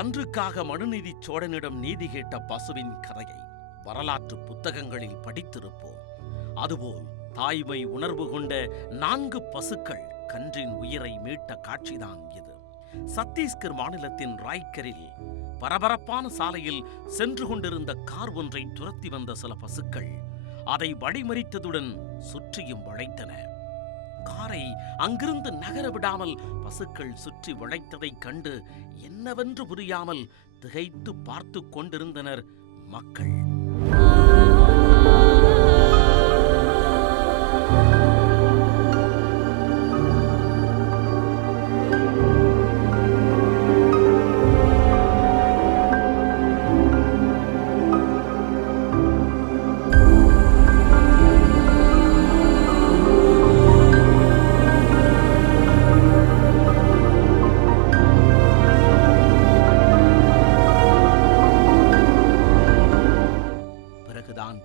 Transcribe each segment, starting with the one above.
கன்றுக்காக மனுநீதி சோழனிடம் நீதி கேட்ட பசுவின் கதையை வரலாற்று புத்தகங்களில் படித்திருப்போம். அதுபோல் தாய்மை உணர்வு கொண்ட 4 பசுக்கள் கன்றின் உயிரை மீட்ட காட்சிதான் இது. சத்தீஸ்கர் மாநிலத்தின் ராய்கரில் பரபரப்பான சாலையில் சென்று கொண்டிருந்த கார் ஒன்றை துரத்தி வந்த சில பசுக்கள் அதை வழிமறித்ததுடன் சுற்றியும் வளைத்தன. காரை அங்கிருந்து நகர விடாமல் பசுக்கள் சுற்றி வளைத்ததைக் கண்டு என்னவென்று புரியாமல் திகைத்து பார்த்து கொண்டிருந்தனர் மக்கள்.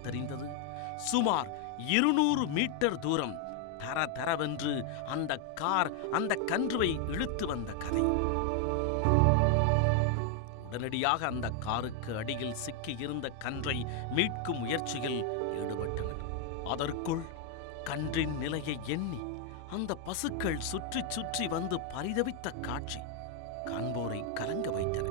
தெரிந்தது. சுமார் 200 மீட்டர் தூரம் தர தரவென்று அந்த கார் அந்த கன்றுவை இழுத்து வந்த கதை. உடனடியாக அந்த காருக்கு அடியில் சிக்கி இருந்த கன்றை மீட்கும் முயற்சியில் ஈடுபட்டனர். அதற்குள் கன்றின் நிலையை எண்ணி அந்த பசுக்கள் சுற்றி சுற்றி வந்து பரிதவித்த காட்சி காண்போரை கலங்க வைத்தன.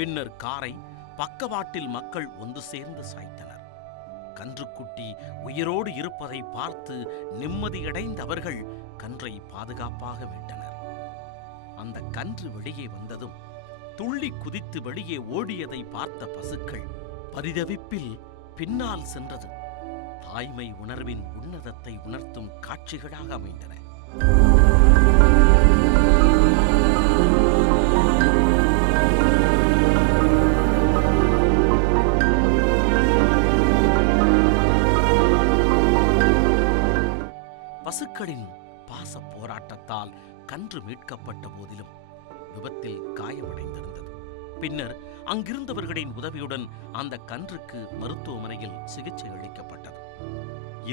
பின்னர் காரை பக்கவாட்டில் மக்கள் ஒன்று சேர்ந்து சாய்த்தனர். கன்றுக்குட்டி உயிரோடு இருப்பதை பார்த்து நிம்மதியடைந்த அவர்கள் கன்றை பாதுகாப்பாக மீட்டனர். அந்த கன்று வெளியே வந்ததும் துள்ளி குதித்து வெளியே ஓடியதை பார்த்த பசுக்கள் பரிதவிப்பில் பின்னால் சென்றது தாய்மை உணர்வின் உன்னதத்தை உணர்த்தும் காட்சிகளாக அமைந்தன. பசுக்களின் பாச போராட்டத்தால் கன்று மீட்கப்பட்ட போதிலும் விபத்தில் காயமடைந்திருந்தது. பின்னர் அங்கிருந்தவர்களின் உதவியுடன் அந்த கன்றுக்கு மருத்துவமனையில் சிகிச்சை அளிக்கப்பட்டது.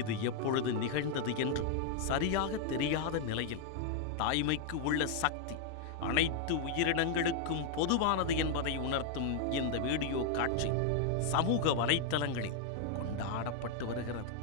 இது எப்பொழுது நிகழ்ந்தது என்று சரியாக தெரியாத நிலையில் தாய்மைக்கு உள்ள சக்தி அனைத்து உயிரினங்களுக்கும் பொதுவானது என்பதை உணர்த்தும் இந்த வீடியோ காட்சி சமூக வலைத்தளங்களில் கொண்டாடப்பட்டு வருகிறது.